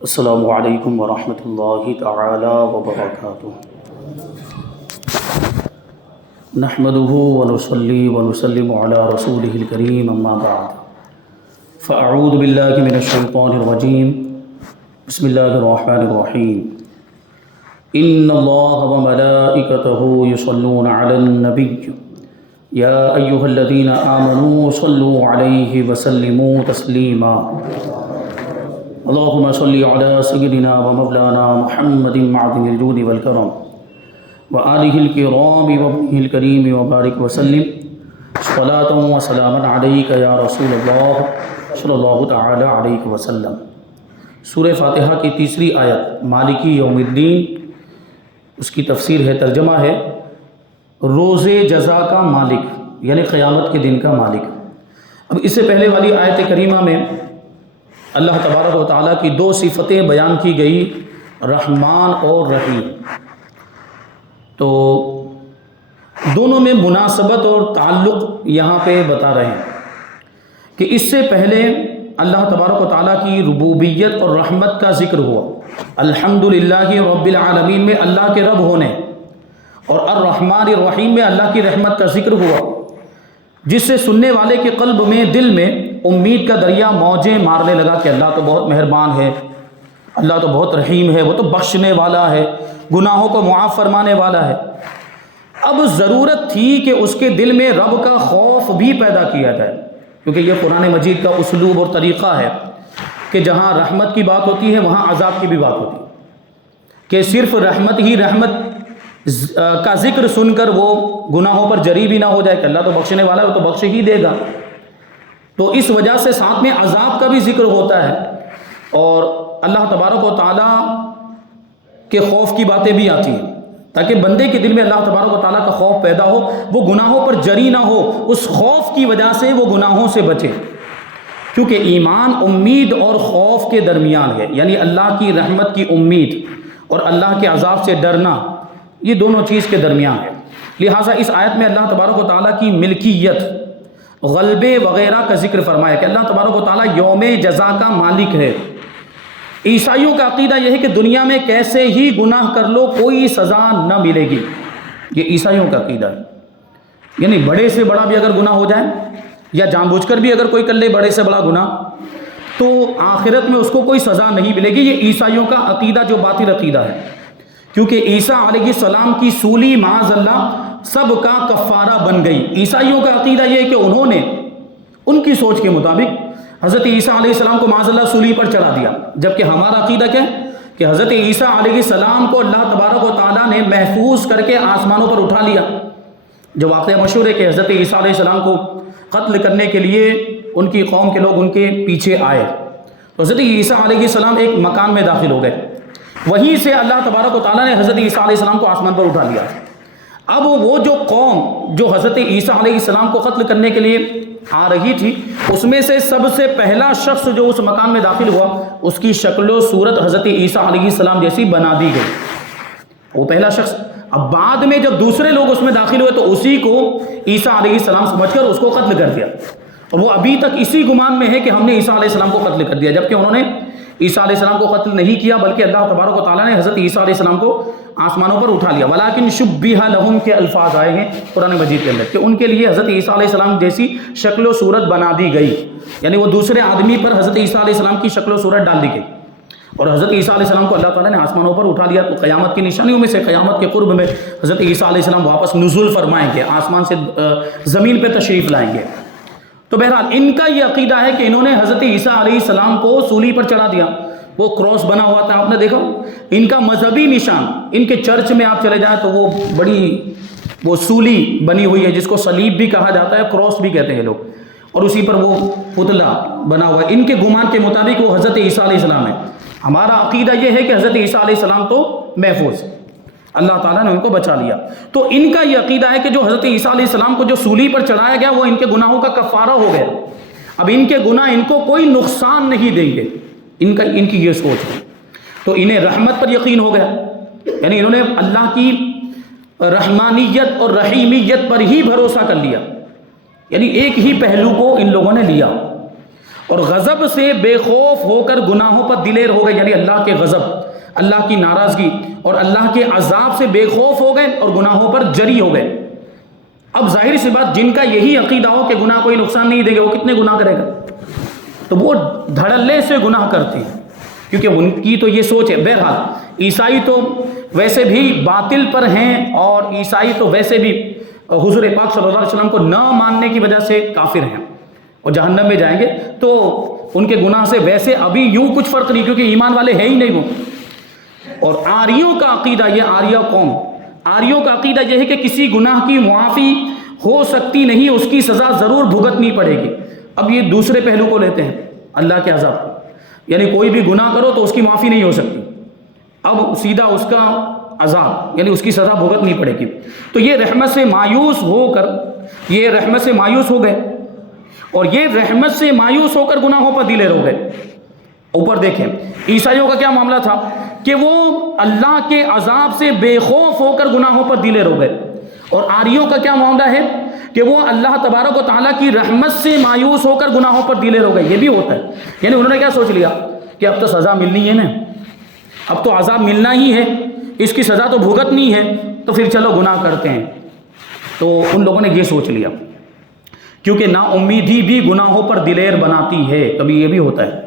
السلام علیکم ورحمۃ اللہ تعالی وبرکاتہ۔ نحمده ونصلی ونسلم علی رسولہ الکریم، اما بعد فاعوذ باللہ من الشیطان الرجیم، بسم اللہ الرحمن الرحیم۔ ان اللہ وملائکتہ یصلون علی النبی یا ایھا الذین آمنوا صلوا علیہ وسلموا تسلیما۔ اللہم صلی علی سیدنا و مولانا محمد معدن الجود والکرم وآلہ الکرام وابنہ الکریم وبارک وسلم صلاۃ و سلاما علیک یا رسول اللہ صلی اللہ تعالی علیہ وسلم۔ سورہ فاتحہ کی تیسری آیت مالکی یوم الدین، اس کی تفسیر ہے، ترجمہ ہے روز جزا کا مالک، یعنی قیامت کے دن کا مالک۔ اب اس سے پہلے والی آیت کریمہ میں اللہ تبارک و تعالیٰ کی دو صفتیں بیان کی گئی، رحمان اور رحیم۔ تو دونوں میں مناسبت اور تعلق یہاں پہ بتا رہے ہیں کہ اس سے پہلے اللہ تبارک و تعالیٰ کی ربوبیت اور رحمت کا ذکر ہوا، الحمدللہ رب العالمین میں اللہ کے رب ہونے، اور الرحمن الرحیم میں اللہ کی رحمت کا ذکر ہوا، جس سے سننے والے کے قلب میں، دل میں امید کا دریا موجیں مارنے لگا کہ اللہ تو بہت مہربان ہے، اللہ تو بہت رحیم ہے، وہ تو بخشنے والا ہے، گناہوں کو معاف فرمانے والا ہے۔ اب ضرورت تھی کہ اس کے دل میں رب کا خوف بھی پیدا کیا جائے، کیونکہ یہ قرآن مجید کا اسلوب اور طریقہ ہے کہ جہاں رحمت کی بات ہوتی ہے وہاں عذاب کی بھی بات ہوتی ہے، کہ صرف رحمت ہی رحمت کا ذکر سن کر وہ گناہوں پر جری بھی نہ ہو جائے کہ اللہ تو بخشنے والا ہے، وہ تو بخش ہی دے گا۔ تو اس وجہ سے ساتھ میں عذاب کا بھی ذکر ہوتا ہے، اور اللہ تبارک و تعالیٰ کے خوف کی باتیں بھی آتی ہیں، تاکہ بندے کے دل میں اللہ تبارک و تعالیٰ کا خوف پیدا ہو، وہ گناہوں پر جری نہ ہو، اس خوف کی وجہ سے وہ گناہوں سے بچے، کیونکہ ایمان امید اور خوف کے درمیان ہے، یعنی اللہ کی رحمت کی امید اور اللہ کے عذاب سے ڈرنا، یہ دونوں چیز کے درمیان ہے۔ لہٰذا اس آیت میں اللہ تبارک و تعالیٰ کی ملکیت، غلبے وغیرہ کا ذکر فرمایا کہ اللہ تبارک و تعالیٰ یوم جزا کا مالک ہے۔ عیسائیوں کا عقیدہ یہ ہے کہ دنیا میں کیسے ہی گناہ کر لو کوئی سزا نہ ملے گی، یہ عیسائیوں کا عقیدہ ہے، یعنی بڑے سے بڑا بھی اگر گناہ ہو جائے یا جان بوجھ کر بھی اگر کوئی کر لے بڑے سے بڑا گناہ، تو آخرت میں اس کو کوئی سزا نہیں ملے گی۔ یہ عیسائیوں کا عقیدہ جو باطل عقیدہ ہے، کیونکہ عیسیٰ علیہ السلام کی سولی معاذ اللہ سب کا کفارہ بن گئی۔ عیسائیوں کا عقیدہ یہ ہے کہ انہوں نے ان کی سوچ کے مطابق حضرت عیسیٰ علیہ السلام کو معاذ اللہ سولی پر چڑھا دیا، جبکہ ہمارا عقیدہ کیا ہے کہ حضرت عیسیٰ علیہ السلام کو اللہ تبارک و تعالیٰ نے محفوظ کر کے آسمانوں پر اٹھا لیا۔ جو واقعہ مشہور ہے کہ حضرت عیسیٰ علیہ السلام کو قتل کرنے کے لیے ان کی قوم کے لوگ ان کے پیچھے آئے، تو حضرت عیسیٰ علیہ السلام ایک مکان میں داخل ہو گئے، وہیں سے اللہ تبارک و تعالیٰ نے حضرت عیسیٰ علیہ السلام کو آسمان پر اٹھا لیا۔ اب وہ جو قوم جو حضرت عیسیٰ علیہ السلام کو قتل کرنے کے لیے آ رہی تھی، اس میں سے سب سے پہلا شخص جو اس مکان میں داخل ہوا، اس کی شکل و صورت حضرت عیسیٰ علیہ السلام جیسی بنا دی گئی، وہ پہلا شخص۔ اب بعد میں جب دوسرے لوگ اس میں داخل ہوئے تو اسی کو عیسیٰ علیہ السلام سمجھ کر اس کو قتل کر دیا، اور وہ ابھی تک اسی گمان میں ہے کہ ہم نے عیسیٰ علیہ السلام کو قتل کر دیا، جبکہ انہوں نے عیسیٰ علیہ السلام کو قتل نہیں کیا، بلکہ اللہ تبارک و تعالیٰ نے حضرت عیسیٰ علیہ السلام کو آسمانوں پر اٹھا لیا۔ ولیکن شبیہ لہم کے الفاظ آئے ہیں قرآن مجید کے اندر کہ ان کے لیے حضرت عیسیٰ علیہ السلام جیسی شکل و صورت بنا دی گئی، یعنی وہ دوسرے آدمی پر حضرت عیسیٰ علیہ السلام کی شکل و صورت ڈال دی گئی، اور حضرت عیسیٰ علیہ السلام کو اللہ تعالیٰ نے آسمانوں پر اٹھا لیا۔ تو قیامت کی نشانیوں میں سے قیامت کے قرب میں حضرت عیسیٰ علیہ السلام واپس نزول فرمائیں گے، آسمان سے زمین پہ تشریف لائیں گے۔ تو بہرحال ان کا یہ عقیدہ ہے کہ انہوں نے حضرت عیسیٰ علیہ السلام کو سولی پر چڑھا دیا، وہ کراس بنا ہوا تھا، آپ نے دیکھا ان کا مذہبی نشان، ان کے چرچ میں آپ چلے جائیں تو وہ بڑی وہ سولی بنی ہوئی ہے جس کو صلیب بھی کہا جاتا ہے، کراس بھی کہتے ہیں لوگ، اور اسی پر وہ پتلا بنا ہوا ہے۔ ان کے گمان کے مطابق وہ حضرت عیسیٰ علیہ السلام ہے۔ ہمارا عقیدہ یہ ہے کہ حضرت عیسیٰ علیہ السلام تو محفوظ، اللہ تعالیٰ نے ان کو بچا لیا۔ تو ان کا یہ عقیدہ ہے کہ جو حضرت عیسیٰ علیہ السلام کو جو سولی پر چڑھایا گیا وہ ان کے گناہوں کا کفارہ ہو گیا، اب ان کے گناہ ان کو کوئی نقصان نہیں دیں گے، ان کی یہ سوچ ہے۔ تو انہیں رحمت پر یقین ہو گیا، یعنی انہوں نے اللہ کی رحمانیت اور رحیمیت پر ہی بھروسہ کر لیا، یعنی ایک ہی پہلو کو ان لوگوں نے لیا۔ اور غضب سے بے خوف ہو کر گناہوں پر دلیر ہو گئے، یعنی اللہ کے غضب، اللہ کی ناراضگی اور اللہ کے عذاب سے بے خوف ہو گئے اور گناہوں پر جری ہو گئے۔ اب ظاہر سی بات، جن کا یہی عقیدہ ہو کہ گناہ کوئی نقصان نہیں دے گا، وہ کتنے گناہ کرے گا؟ تو وہ دھڑلے سے گناہ کرتے ہیں، کیونکہ ان کی تو یہ سوچ ہے۔ بہرحال عیسائی تو ویسے بھی باطل پر ہیں، اور عیسائی تو ویسے بھی حضور پاک صلی اللہ علیہ وسلم کو نہ ماننے کی وجہ سے کافر ہیں اور جہنم میں جائیں گے۔ تو ان کے گناہ سے ویسے ابھی یوں کچھ فرق نہیں، کیونکہ ایمان والے ہیں ہی نہیں وہ۔ اور آریوں کا عقیدہ، یہ آریہ قوم، آریوں کا عقیدہ یہ ہے کہ کسی گناہ کی معافی ہو سکتی نہیں، اس کی سزا ضرور بھگتنی پڑے گی۔ اب یہ دوسرے پہلو کو لیتے ہیں اللہ کے عذاب کو، یعنی کوئی بھی گناہ کرو تو اس کی معافی نہیں ہو سکتی، اب سیدھا اس کا عذاب، یعنی اس کی سزا بھگتنی پڑے گی۔ تو یہ رحمت سے مایوس ہو کر، یہ رحمت سے مایوس ہو گئے، اور یہ رحمت سے مایوس ہو کر گناہوں پر دلیر ہو گئے۔ اوپر دیکھیں عیسائیوں کا کیا معاملہ تھا کہ وہ اللہ کے عذاب سے بے خوف ہو کر گناہوں پر دلیر ہو گئے، اور آریوں کا کیا معاملہ ہے کہ وہ اللہ تبارک و تعالیٰ کی رحمت سے مایوس ہو کر گناہوں پر دلیر ہو گئے۔ یہ بھی ہوتا ہے، یعنی انہوں نے کیا سوچ لیا کہ اب تو سزا ملنی ہے نا، اب تو عذاب ملنا ہی ہے، اس کی سزا تو بھگتنی ہے، تو پھر چلو گناہ کرتے ہیں۔ تو ان لوگوں نے یہ سوچ لیا، کیونکہ نا امیدی بھی گناہوں پر دلیر بناتی ہے۔ کبھی یہ بھی ہوتا ہے،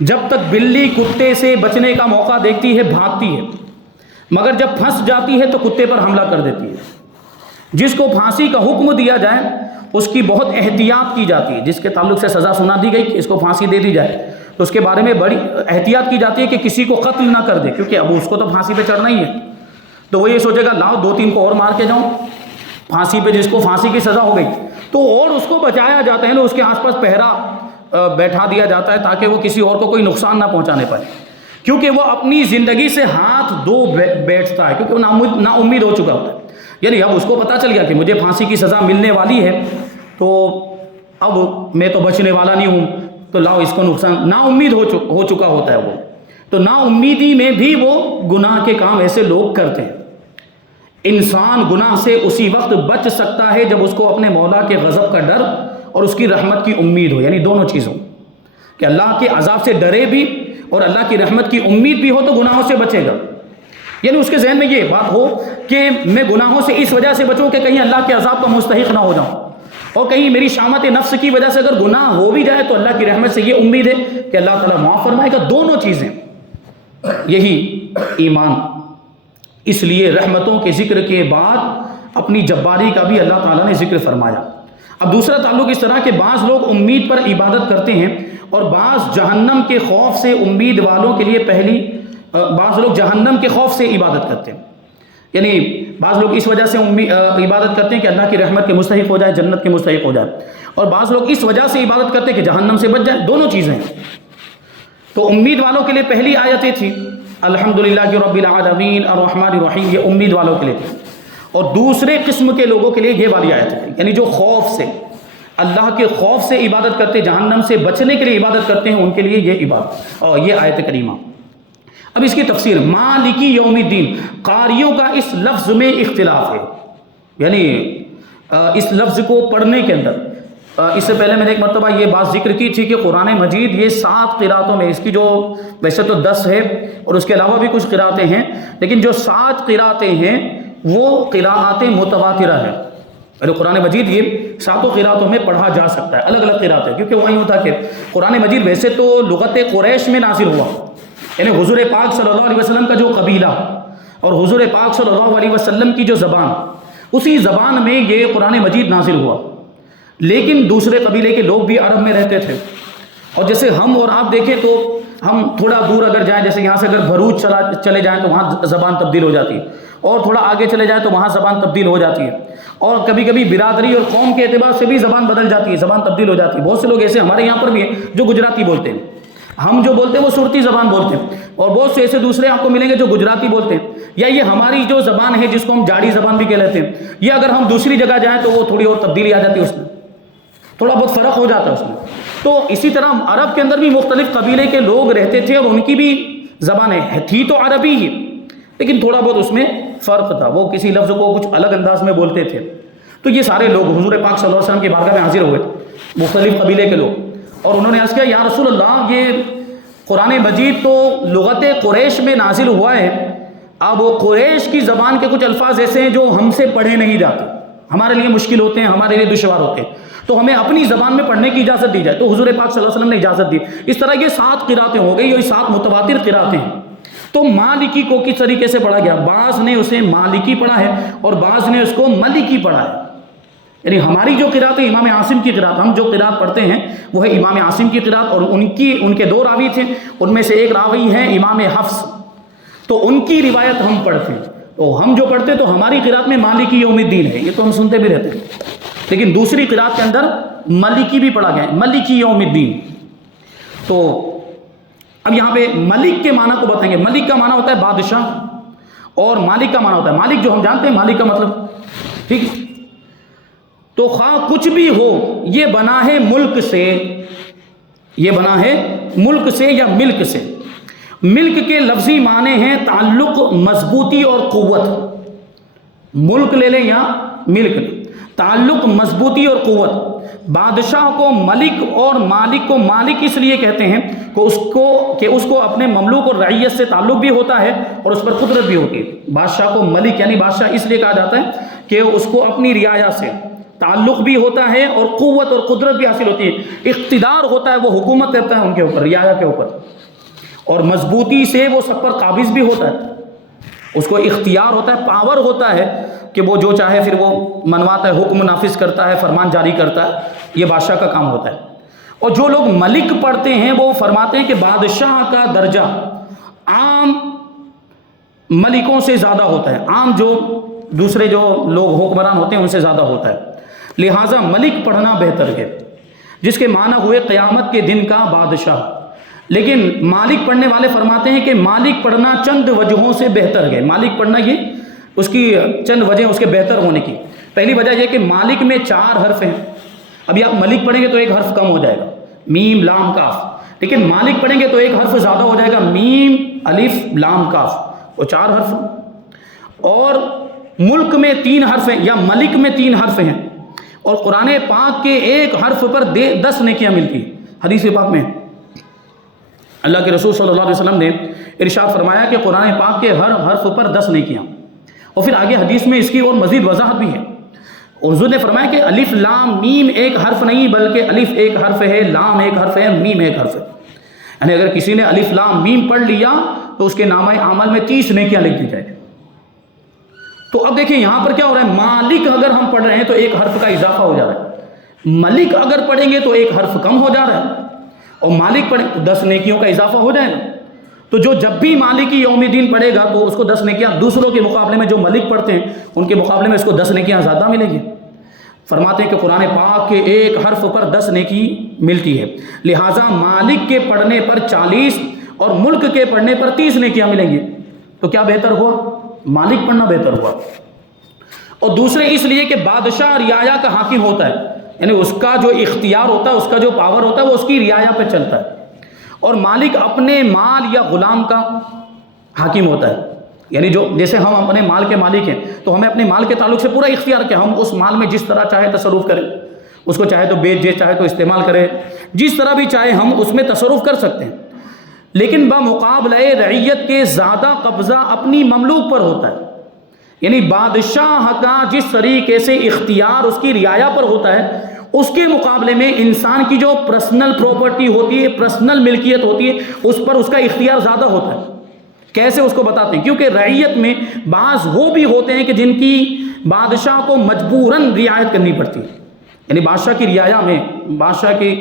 جب تک بلی کتے سے بچنے کا موقع دیکھتی ہے بھاگتی ہے، مگر جب پھنس جاتی ہے تو کتے پر حملہ کر دیتی ہے۔ جس کو پھانسی کا حکم دیا جائے اس کی بہت احتیاط کی جاتی ہے، جس کے تعلق سے سزا سنا دی گئی کہ اس کو پھانسی دے دی جائے تو اس کے بارے میں بڑی احتیاط کی جاتی ہے کہ کسی کو قتل نہ کر دے، کیونکہ اب اس کو تو پھانسی پہ چڑھنا ہی ہے۔ تو وہ یہ سوچے گا لاؤ 2-3 کو اور مار کے جاؤں پھانسی پہ، جس کو پھانسی کی سزا ہو گئی تو اور اس کو بچایا جاتا ہے نا، اس کے آس پاس پہرا بیٹھا دیا جاتا ہے تاکہ وہ کسی اور کو کوئی نقصان نہ پہنچانے پائے، کیونکہ وہ اپنی زندگی سے ہاتھ دھو بیٹھتا ہے، کیونکہ وہ نا امید ہو چکا ہوتا ہے۔ یعنی اب اس کو پتہ چل گیا کہ مجھے پھانسی کی سزا ملنے والی ہے، تو اب میں تو بچنے والا نہیں ہوں، تو لاؤ اس کو نقصان، نا امید ہو چکا ہوتا ہے وہ۔ تو نا امیدی میں بھی وہ گناہ کے کام ایسے لوگ کرتے ہیں۔ انسان گناہ سے اسی وقت بچ سکتا ہے جب اس کو اپنے مولا کے غضب کا ڈر اور اس کی رحمت کی امید ہو، یعنی دونوں چیزوں، کہ اللہ کے عذاب سے ڈرے بھی اور اللہ کی رحمت کی امید بھی ہو تو گناہوں سے بچے گا۔ یعنی اس کے ذہن میں یہ بات ہو کہ میں گناہوں سے اس وجہ سے بچوں کہ کہیں اللہ کے عذاب کا مستحق نہ ہو جاؤں، اور کہیں میری شامت نفس کی وجہ سے اگر گناہ ہو بھی جائے تو اللہ کی رحمت سے یہ امید ہے کہ اللہ تعالیٰ معاف فرمائے گا۔ دونوں چیزیں، یہی ایمان۔ اس لیے رحمتوں کے ذکر کے بعد اپنی جباری کا بھی اللہ تعالیٰ نے ذکر فرمایا۔ اب دوسرا تعلق اس طرح کہ بعض لوگ امید پر عبادت کرتے ہیں، اور بعض جہنم کے خوف سے امید والوں کے لیے بعض لوگ جہنم کے خوف سے عبادت کرتے ہیں، یعنی بعض لوگ اس وجہ سے عبادت کرتے ہیں کہ اللہ کی رحمت کے مستحق ہو جائے، جنت کے مستحق ہو جائے، اور بعض لوگ اس وجہ سے عبادت کرتے ہیں کہ جہنم سے بچ جائے۔ دونوں چیزیں ہیں۔ تو امید والوں کے لیے پہلی آیتیں تھی الحمدللہ رب العالمین الرحمن الرحیم، یہ امید والوں کے لیے تھی، اور دوسرے قسم کے لوگوں کے لیے یہ والی آیت ہے، یعنی جو خوف سے، اللہ کے خوف سے عبادت کرتے، جہنم سے بچنے کے لیے عبادت کرتے ہیں، ان کے لیے یہ عبادت اور یہ آیت کریمہ۔ اب اس کی تفسیر، مالکی یوم الدین، قاریوں کا اس لفظ میں اختلاف ہے، یعنی اس لفظ کو پڑھنے کے اندر، اس سے پہلے میں نے ایک مرتبہ یہ بات ذکر کی تھی کہ قرآن مجید یہ 7 قراتوں میں، اس کی جو ویسے تو 10 ہے اور اس کے علاوہ بھی کچھ قراتیں ہیں، لیکن جو 7 قراتیں ہیں وہ قراءات متواترہ ہیں، یعنی قرآن مجید یہ 7 قراتوں میں پڑھا جا سکتا ہے، الگ الگ قرات ہے، کیونکہ وہی ہوتا کہ قرآن مجید ویسے تو لغت قریش میں نازل ہوا، یعنی حضور پاک صلی اللہ علیہ وسلم کا جو قبیلہ اور حضور پاک صلی اللہ علیہ وسلم کی جو زبان، اسی زبان میں یہ قرآن مجید نازل ہوا، لیکن دوسرے قبیلے کے لوگ بھی عرب میں رہتے تھے، اور جیسے ہم اور آپ دیکھیں تو ہم تھوڑا دور اگر جائیں، جیسے یہاں سے اگر بھروچ چلے جائیں تو وہاں زبان تبدیل ہو جاتی ہے، اور تھوڑا آگے چلے جائیں تو وہاں زبان تبدیل ہو جاتی ہے، اور کبھی کبھی برادری اور قوم کے اعتبار سے بھی زبان بدل جاتی ہے، زبان تبدیل ہو جاتی ہے۔ بہت سے لوگ ایسے ہمارے یہاں پر بھی ہیں جو گجراتی بولتے ہیں، ہم جو بولتے ہیں وہ سرتی زبان بولتے ہیں، اور بہت سے ایسے دوسرے آپ کو ملیں گے جو گجراتی بولتے ہیں، یا یہ ہماری جو زبان ہے جس کو ہم جاڑی زبان بھی کہہ لیتے ہیں، یہ اگر ہم دوسری جگہ جائیں تو وہ تھوڑی اور تبدیلی آ جاتی ہے، اس میں تھوڑا بہت فرق ہو جاتا ہے اس میں۔ تو اسی طرح عرب کے اندر بھی مختلف قبیلے کے لوگ رہتے تھے، اور ان کی بھی زبانیں تھی تو عربی ہی، لیکن تھوڑا بہت اس میں فرق تھا، وہ کسی لفظ کو کچھ الگ انداز میں بولتے تھے۔ تو یہ سارے لوگ حضور پاک صلی اللہ علیہ وسلم کی بارگاہ میں حاضر ہوئے، مختلف قبیلے کے لوگ، اور انہوں نے عرض کیا یا رسول اللہ یہ قرآن مجید تو لغت قریش میں نازل ہوا ہے، اب وہ قریش کی زبان کے کچھ الفاظ ایسے ہیں جو ہم سے پڑھے نہیں جاتے، ہمارے لیے مشکل ہوتے ہیں، ہمارے لیے دشوار ہوتے ہیں، تو ہمیں اپنی زبان میں پڑھنے کی اجازت دی جائے۔ تو حضور پاک صلی اللہ علیہ وسلم نے اجازت دی۔ اس طرح یہ 7 قراتیں ہو گئی، یہ 7 متواتر قراتیں ہیں۔ تو مالکی کو کس طریقے سے پڑھا گیا؟ بعض نے اسے مالکی پڑھا ہے اور بعض نے اس کو ملکی پڑھا ہے۔ یعنی ہماری جو قرات ہے امام عاصم کی قرات، ہم جو قرات پڑھتے ہیں وہ ہے امام عاصم کی قرات، اور ان کے 2 راوی تھے، ان میں سے ایک راوی ہیں امام حفص، تو ان کی روایت ہم پڑھتے ہیں۔ تو ہم جو پڑھتے تو ہماری قرات میں مالکی یوم الدین ہے، یہ تو ہم سنتے بھی رہتے ہیں، لیکن دوسری قرات کے اندر ملکی بھی پڑھا گیا ہے، ملکی یوم الدین۔ تو اب یہاں پہ ملک کے معنی کو بتائیں گے۔ ملک کا معنی ہوتا ہے بادشاہ، اور مالک کا معنی ہوتا ہے، مالک جو ہم جانتے ہیں مالک کا مطلب، ٹھیک ہے؟ تو خواہ کچھ بھی ہو، یہ بنا ہے ملک سے، یہ بنا ہے ملک سے یا ملک سے۔ ملک کے لفظی معنی ہیں تعلق، مضبوطی اور قوت۔ ملک لے لیں یا ملک، تعلق، مضبوطی اور قوت۔ بادشاہ کو ملک اور مالک کو مالک اس لیے کہتے ہیں کہ اس کو اپنے مملوک اور رعیت سے تعلق بھی ہوتا ہے اور اس پر قدرت بھی ہوتی ہے۔ بادشاہ کو ملک یعنی بادشاہ اس لیے کہا جاتا ہے کہ اس کو اپنی رعایا سے تعلق بھی ہوتا ہے اور قوت اور قدرت بھی حاصل ہوتی ہے، اقتدار ہوتا ہے، وہ حکومت کرتا ہے ان کے اوپر، رعایا کے اوپر، اور مضبوطی سے وہ سب پر قابض بھی ہوتا ہے، اس کو اختیار ہوتا ہے، پاور ہوتا ہے کہ وہ جو چاہے پھر وہ منواتا ہے، حکم نافذ کرتا ہے، فرمان جاری کرتا ہے، یہ بادشاہ کا کام ہوتا ہے۔ اور جو لوگ ملک پڑھتے ہیں وہ فرماتے ہیں کہ بادشاہ کا درجہ عام ملکوں سے زیادہ ہوتا ہے، عام جو دوسرے جو لوگ حکمران ہوتے ہیں ان سے زیادہ ہوتا ہے، لہٰذا ملک پڑھنا بہتر ہے، جس کے معنی ہوئے قیامت کے دن کا بادشاہ۔ لیکن مالک پڑھنے والے فرماتے ہیں کہ مالک پڑھنا چند وجہوں سے بہتر ہے۔ مالک پڑھنا یہ اس کی چند وجہ اس کے بہتر ہونے کی۔ پہلی وجہ یہ کہ مالک میں 4 حرف ہیں، ابھی آپ ملک پڑھیں گے تو ایک حرف کم ہو جائے گا، میم لام کاف، لیکن مالک پڑھیں گے تو ایک حرف زیادہ ہو جائے گا، میم الف لام کاف، وہ 4 حرف۔ اور ملک میں 3 حرف ہیں یا ملک میں 3 حرف ہیں، اور قرآن پاک کے ایک حرف پر 10 نیکیاں ملتی ہیں۔ حدیث پاک میں اللہ کے رسول صلی اللہ علیہ وسلم نے ارشاد فرمایا کہ قرآن پاک کے ہر حرف پر 10 نیکیاں، اور پھر آگے حدیث میں اس کی اور مزید وضاحت بھی ہے۔ حضور نے فرمایا کہ الف لام میم ایک حرف نہیں بلکہ الف ایک حرف ہے، لام ایک حرف ہے، میم ایک حرف ہے۔ یعنی اگر کسی نے الف لام میم پڑھ لیا تو اس کے نامہ اعمال میں 30 نیکیاں لکھ دی جائیں۔ تو اب دیکھیں یہاں پر کیا ہو رہا ہے، مالک اگر ہم پڑھ رہے ہیں تو ایک حرف کا اضافہ ہو جا رہا ہے، ملک اگر پڑھیں گے تو ایک حرف کم ہو جا رہا ہے، اور مالک پڑھیں تو 10 نیکیوں کا اضافہ ہو جائے گا۔ تو جو جب بھی مالکی یوم الدین پڑھے گا تو اس کو 10 نیکیاں دوسروں کے مقابلے میں، جو ملک پڑھتے ہیں ان کے مقابلے میں اس کو 10 نیکیاں زیادہ ملیں گی۔ فرماتے ہیں کہ قرآن پاک کے ایک حرف پر 10 نیکی ملتی ہے، لہٰذا مالک کے پڑھنے پر 40 اور ملک کے پڑھنے پر 30 نیکیاں ملیں گی۔ تو کیا بہتر ہوا؟ مالک پڑھنا بہتر ہوا۔ اور دوسرے اس لیے کہ بادشاہ رعایا کا حاکم ہوتا ہے، یعنی اس کا جو اختیار ہوتا ہے، اس کا جو پاور ہوتا ہے وہ اس کی رعایا پہ چلتا ہے، اور مالک اپنے مال یا غلام کا حاکم ہوتا ہے، یعنی جو جیسے ہم اپنے مال کے مالک ہیں تو ہمیں اپنے مال کے تعلق سے پورا اختیار کہ ہم اس مال میں جس طرح چاہے تصرف کریں، اس کو چاہے تو بیچ دے، چاہے تو استعمال کرے، جس طرح بھی چاہے ہم اس میں تصرف کر سکتے ہیں۔ لیکن بمقابلہ رعیت کے زیادہ قبضہ اپنی مملوک پر ہوتا ہے، یعنی بادشاہ کا جس طریقے سے اختیار اس کی رعایا پر ہوتا ہے، اس کے مقابلے میں انسان کی جو پرسنل پراپرٹی ہوتی ہے، پرسنل ملکیت ہوتی ہے، اس پر اس کا اختیار زیادہ ہوتا ہے۔ کیسے اس کو بتاتے ہیں؟ کیونکہ رعیت میں بعض وہ بھی ہوتے ہیں کہ جن کی بادشاہ کو مجبوراً رعایت کرنی پڑتی ہے، یعنی بادشاہ کی رعایا میں بادشاہ کے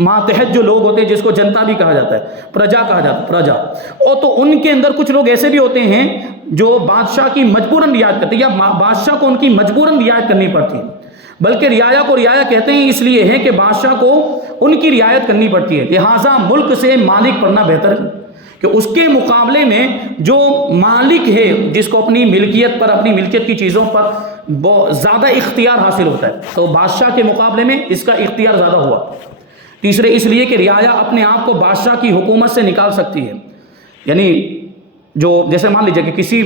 ماتحت جو لوگ ہوتے ہیں، جس کو جنتا بھی کہا جاتا ہے، پرجا کہا جاتا ہے، پرجا، اور تو ان کے اندر کچھ لوگ ایسے بھی ہوتے ہیں جو بادشاہ کی مجبوراً رعایت کرتے ہیں، یا بادشاہ کو ان کی مجبوراً رعایت کرنی پڑتی ہے۔ بلکہ رعایا کو رعایا کہتے ہیں اس لیے ہے کہ بادشاہ کو ان کی رعایت کرنی پڑتی ہے، لہٰذا ملک سے مالک پڑھنا بہتر ہے، کہ اس کے مقابلے میں جو مالک ہے، جس کو اپنی ملکیت پر، اپنی ملکیت کی چیزوں پر بہت زیادہ اختیار حاصل ہوتا ہے، تو بادشاہ کے مقابلے میں اس کا اختیار زیادہ ہوا۔ تیسرے اس لیے کہ رعایا اپنے آپ کو بادشاہ کی حکومت سے نکال سکتی ہے، یعنی جو جیسے مان لیجیے کہ کسی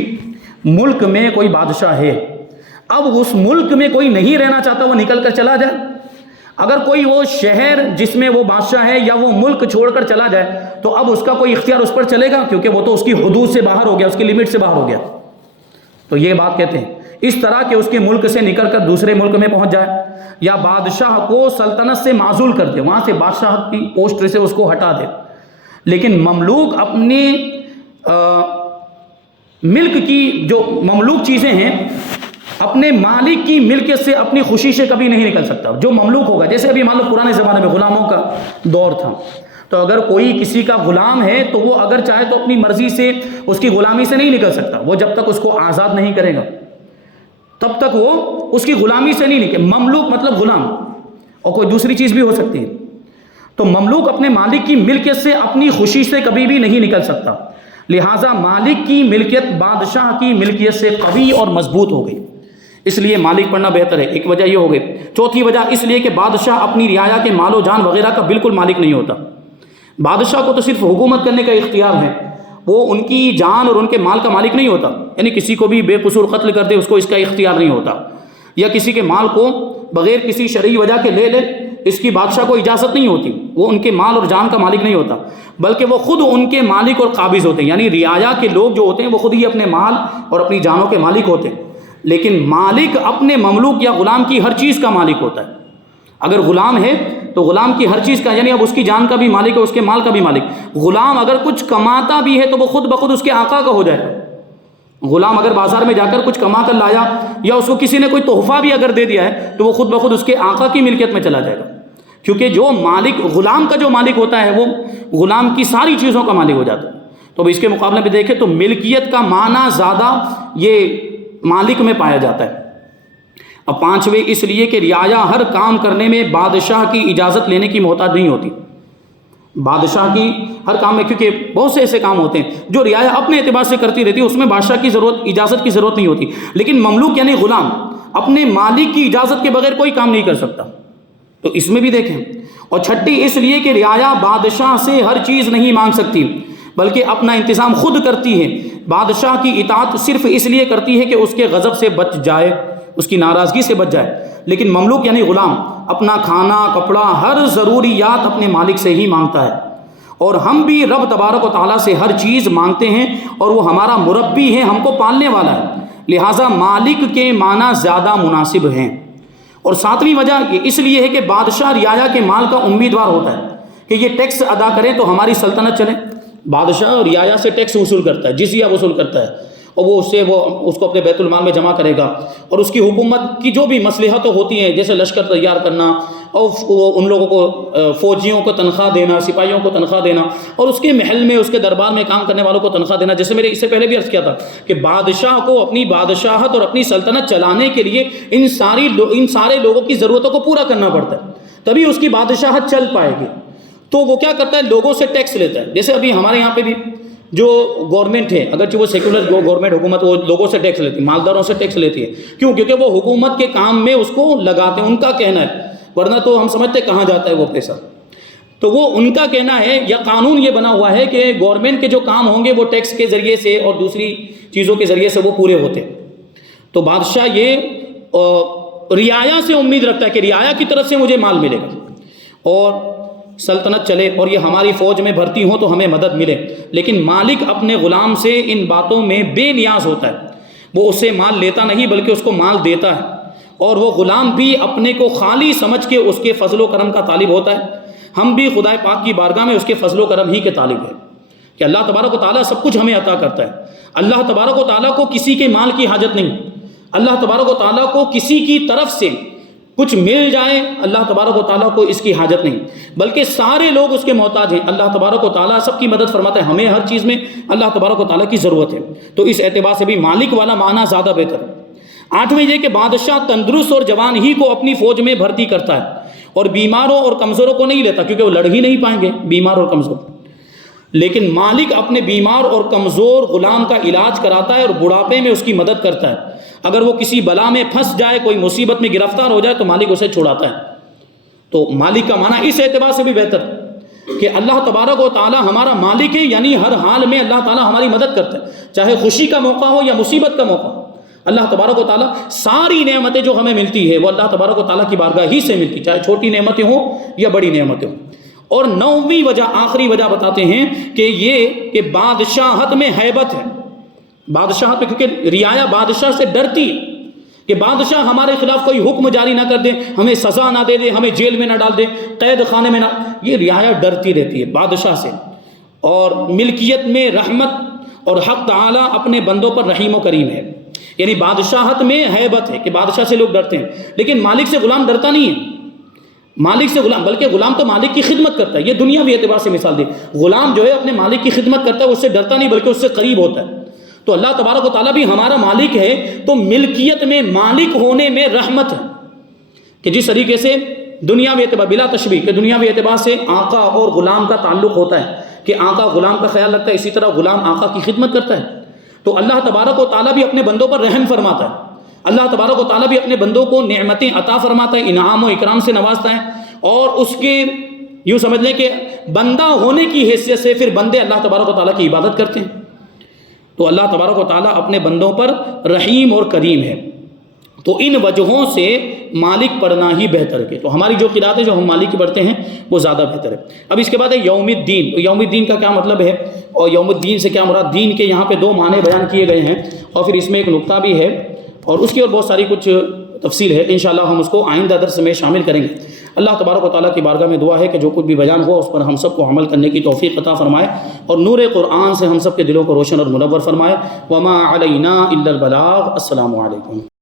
ملک میں کوئی بادشاہ ہے، اب اس ملک میں کوئی نہیں رہنا چاہتا، وہ نکل کر چلا جائے، اگر کوئی وہ شہر جس میں وہ بادشاہ ہے یا وہ ملک چھوڑ کر چلا جائے تو اب اس کا کوئی اختیار اس پر چلے گا؟ کیونکہ وہ تو اس کی حدود سے باہر ہو گیا، اس کی لمٹ سے باہر ہو گیا۔ تو یہ بات کہتے ہیں اس طرح کہ اس کے ملک سے نکل کر دوسرے ملک میں پہنچ جائے، یا بادشاہ کو سلطنت سے معزول کر دے، وہاں سے بادشاہ کی پوسٹ سے اس کو ہٹا دے۔ لیکن مملوک اپنے ملک کی جو مملوک چیزیں ہیں، اپنے مالک کی ملکیت سے اپنی خوشی سے کبھی نہیں نکل سکتا۔ جو مملوک ہوگا، جیسے ابھی مان لو پرانے زمانے میں غلاموں کا دور تھا، تو اگر کوئی کسی کا غلام ہے تو وہ اگر چاہے تو اپنی مرضی سے اس کی غلامی سے نہیں نکل سکتا۔ وہ جب تک اس کو آزاد نہیں کرے گا تب تک وہ اس کی غلامی سے نہیں نکلے۔ مملوک مطلب غلام، اور کوئی دوسری چیز بھی ہو سکتی ہے۔ تو مملوک اپنے مالک کی ملکیت سے اپنی خوشی سے کبھی بھی نہیں نکل سکتا، لہٰذا مالک کی ملکیت بادشاہ کی ملکیت سے قوی اور مضبوط ہو گئی، اس لیے مالک پڑھنا بہتر ہے۔ ایک وجہ یہ ہو گئی۔ چوتھی وجہ اس لیے کہ بادشاہ اپنی رعایا کے مال و جان وغیرہ کا بالکل مالک نہیں ہوتا۔ بادشاہ کو تو صرف حکومت کرنے کا اختیار ہے، وہ ان کی جان اور ان کے مال کا مالک نہیں ہوتا۔ یعنی کسی کو بھی بے قصور قتل کر دے، اس کو اس کا اختیار نہیں ہوتا، یا کسی کے مال کو بغیر کسی شرعی وجہ کے لے لے، اس کی بادشاہ کو اجازت نہیں ہوتی۔ وہ ان کے مال اور جان کا مالک نہیں ہوتا، بلکہ وہ خود ان کے مالک اور قابض ہوتے ہیں۔ یعنی رعایا کے لوگ جو ہوتے ہیں وہ خود ہی اپنے مال اور اپنی جانوں کے مالک ہوتے ہیں، لیکن مالک اپنے مملوک یا غلام کی ہر چیز کا مالک ہوتا ہے۔ اگر غلام ہے تو غلام کی ہر چیز کا، یعنی اب اس کی جان کا بھی مالک ہے، اس کے مال کا بھی مالک۔ غلام اگر کچھ کماتا بھی ہے تو وہ خود بخود اس کے آقا کا ہو جائے گا۔ غلام اگر بازار میں جا کر کچھ کما کر لایا، یا اس کو کسی نے کوئی تحفہ بھی اگر دے دیا ہے، تو وہ خود بخود اس کے آقا کی ملکیت میں چلا جائے گا، کیونکہ جو مالک غلام کا جو مالک ہوتا ہے وہ غلام کی ساری چیزوں کا مالک ہو جاتا ہے۔ تو اب اس کے مقابلے میں دیکھیں تو ملکیت کا معنی زیادہ یہ مالک میں پایا جاتا ہے۔ اب پانچویں، اس لیے کہ رعایا ہر کام کرنے میں بادشاہ کی اجازت لینے کی محتاج نہیں ہوتی۔ بادشاہ کی ہر کام میں، کیونکہ بہت سے ایسے کام ہوتے ہیں جو رعایا اپنے اعتبار سے کرتی رہتی ہے، اس میں بادشاہ کی اجازت کی ضرورت نہیں ہوتی، لیکن مملوک یعنی غلام اپنے مالک کی اجازت کے بغیر کوئی کام نہیں کر سکتا۔ تو اس میں بھی دیکھیں۔ اور چھٹی، اس لیے کہ رعایا بادشاہ سے ہر چیز نہیں مانگ سکتی، بلکہ اپنا انتظام خود کرتی ہے۔ بادشاہ کی اطاعت صرف اس لیے کرتی ہے کہ اس کے غضب سے بچ جائے، اس کی ناراضگی سے بچ جائے، لیکن مملوک یعنی غلام اپنا کھانا کپڑا ہر ضروریات اپنے مالک سے ہی مانگتا ہے۔ اور ہم بھی رب تبارک و تعالیٰ سے ہر چیز مانگتے ہیں، اور وہ ہمارا مربی ہے، ہم کو پالنے والا ہے، لہٰذا مالک کے معنی زیادہ مناسب ہیں۔ اور ساتویں وجہ یہ اس لیے ہے کہ بادشاہ رعایا کے مال کا امیدوار ہوتا ہے کہ یہ ٹیکس ادا کریں تو ہماری سلطنت چلے۔ بادشاہ رعایا سے ٹیکس وصول کرتا ہے، جزیہ وصول کرتا ہے، اور وہ اس کو اپنے بیت المال میں جمع کرے گا، اور اس کی حکومت کی جو بھی مصلحتیں ہوتی ہیں، جیسے لشکر تیار کرنا، اور ان لوگوں کو فوجیوں کو تنخواہ دینا، سپاہیوں کو تنخواہ دینا، اور اس کے محل میں اس کے دربار میں کام کرنے والوں کو تنخواہ دینا، جیسے میں نے اس سے پہلے بھی عرض کیا تھا کہ بادشاہ کو اپنی بادشاہت اور اپنی سلطنت چلانے کے لیے ان سارے لوگوں کی ضرورتوں کو پورا کرنا پڑتا ہے، تبھی اس کی بادشاہت چل پائے گی۔ تو وہ کیا کرتا ہے؟ لوگوں سے ٹیکس لیتا ہے۔ جیسے ابھی ہمارے یہاں پہ بھی جو گورنمنٹ ہے، اگرچہ وہ سیکولر گورنمنٹ حکومت، وہ لوگوں سے ٹیکس لیتی ہے، مالداروں سے ٹیکس لیتی ہے۔ کیوں؟ کیونکہ وہ حکومت کے کام میں اس کو لگاتے ہیں، ان کا کہنا ہے، ورنہ تو ہم سمجھتے کہاں جاتا ہے وہ پیسہ۔ تو وہ ان کا کہنا ہے، یا قانون یہ بنا ہوا ہے کہ گورنمنٹ کے جو کام ہوں گے وہ ٹیکس کے ذریعے سے اور دوسری چیزوں کے ذریعے سے وہ پورے ہوتے ہیں۔ تو بادشاہ یہ رعایا سے امید رکھتا ہے کہ رعایا کی طرف سے مجھے مال ملے گا اور سلطنت چلے، اور یہ ہماری فوج میں بھرتی ہوں تو ہمیں مدد ملے۔ لیکن مالک اپنے غلام سے ان باتوں میں بے نیاز ہوتا ہے، وہ اس سے مال لیتا نہیں بلکہ اس کو مال دیتا ہے، اور وہ غلام بھی اپنے کو خالی سمجھ کے اس کے فضل و کرم کا طالب ہوتا ہے۔ ہم بھی خدا پاک کی بارگاہ میں اس کے فضل و کرم ہی کے طالب ہیں کہ اللہ تبارک و تعالیٰ سب کچھ ہمیں عطا کرتا ہے۔ اللہ تبارک و تعالیٰ کو کسی کے مال کی حاجت نہیں، اللہ تبارک و تعالیٰ کو کسی کی طرف سے کچھ مل جائے، اللہ تبارک و تعالیٰ کو اس کی حاجت نہیں، بلکہ سارے لوگ اس کے محتاج ہیں۔ اللہ تبارک و تعالیٰ سب کی مدد فرماتا ہے، ہمیں ہر چیز میں اللہ تبارک و تعالیٰ کی ضرورت ہے۔ تو اس اعتبار سے بھی مالک والا معنی زیادہ بہتر ہے۔ آٹھویں یہ کہ بادشاہ تندرست اور جوان ہی کو اپنی فوج میں بھرتی کرتا ہے، اور بیماروں اور کمزوروں کو نہیں لیتا، کیونکہ وہ لڑ ہی نہیں پائیں گے بیمار اور کمزور۔ لیکن مالک اپنے بیمار اور کمزور غلام کا علاج کراتا ہے اور بڑھاپے میں اس کی مدد کرتا ہے۔ اگر وہ کسی بلا میں پھنس جائے، کوئی مصیبت میں گرفتار ہو جائے تو مالک اسے چھڑاتا ہے۔ تو مالک کا معنی اس اعتبار سے بھی بہتر کہ اللہ تبارک و تعالی ہمارا مالک ہے، یعنی ہر حال میں اللہ تعالی ہماری مدد کرتا ہے، چاہے خوشی کا موقع ہو یا مصیبت کا موقع ہو، اللہ تبارک و تعالیٰ ساری نعمتیں جو ہمیں ملتی ہے وہ اللہ تبارک و تعالیٰ کی بارگاہ ہی سے ملتی، چاہے چھوٹی نعمتیں ہوں یا بڑی نعمتیں ہوں۔ اور 9ویں وجہ، آخری وجہ بتاتے ہیں کہ یہ کہ بادشاہت میں ہیبت ہے، بادشاہت میں، کیونکہ رعایا بادشاہ سے ڈرتی ہے کہ بادشاہ ہمارے خلاف کوئی حکم جاری نہ کر دے، ہمیں سزا نہ دے دے، ہمیں جیل میں نہ ڈال دے، قید خانے میں نہ، یہ رعایا ڈرتی رہتی ہے بادشاہ سے۔ اور ملکیت میں رحمت، اور حق تعالیٰ اپنے بندوں پر رحیم و کریم ہے، یعنی بادشاہت میں ہیبت ہے کہ بادشاہ سے لوگ ڈرتے ہیں، لیکن مالک سے غلام ڈرتا نہیں ہے، مالک سے غلام، بلکہ غلام تو مالک کی خدمت کرتا ہے۔ یہ دنیاوی اعتبار سے مثال دی، غلام جو ہے اپنے مالک کی خدمت کرتا ہے، اس سے ڈرتا نہیں بلکہ اس سے قریب ہوتا ہے۔ تو اللہ تبارک و تعالیٰ بھی ہمارا مالک ہے، تو ملکیت میں مالک ہونے میں رحمت ہے کہ جس طریقے سے دنیاوی اعتبار، بلا تشبیہ، کہ دنیاوی اعتبار سے آقا اور غلام کا تعلق ہوتا ہے کہ آقا غلام کا خیال رکھتا ہے، اسی طرح غلام آقا کی خدمت کرتا ہے۔ تو اللہ تبارک و تعالیٰ بھی اپنے بندوں پر رحم فرماتا ہے، اللہ تبارک و تعالیٰ بھی اپنے بندوں کو نعمتیں عطا فرماتا ہے، انعام و اکرام سے نوازتا ہے، اور اس کے یوں سمجھ لیں کہ بندہ ہونے کی حیثیت سے پھر بندے اللہ تبارک و تعالیٰ کی عبادت کرتے ہیں۔ تو اللہ تبارک و تعالیٰ اپنے بندوں پر رحیم اور کریم ہے۔ تو ان وجہوں سے مالک پڑھنا ہی بہتر ہے، تو ہماری جو قرأت ہے جو ہم مالک کی پڑھتے ہیں وہ زیادہ بہتر ہے۔ اب اس کے بعد ہے یوم الدین۔ تو یوم الدین کا کیا مطلب ہے، اور یوم الدین سے کیا مراد؟ دین کے یہاں پہ 2 معنی بیان کیے گئے ہیں، اور پھر اس میں ایک نقطہ بھی ہے، اور اس کی اور بہت ساری کچھ تفصیل ہے، انشاءاللہ ہم اس کو آئندہ درس میں شامل کریں گے۔ اللہ تبارک و تعالیٰ کی بارگاہ میں دعا ہے کہ جو کچھ بھی بیان ہوا اس پر ہم سب کو عمل کرنے کی توفیق عطا فرمائے، اور نور قرآن سے ہم سب کے دلوں کو روشن اور منور فرمائے۔ وما علینا الا البلاغ۔ السلام علیکم۔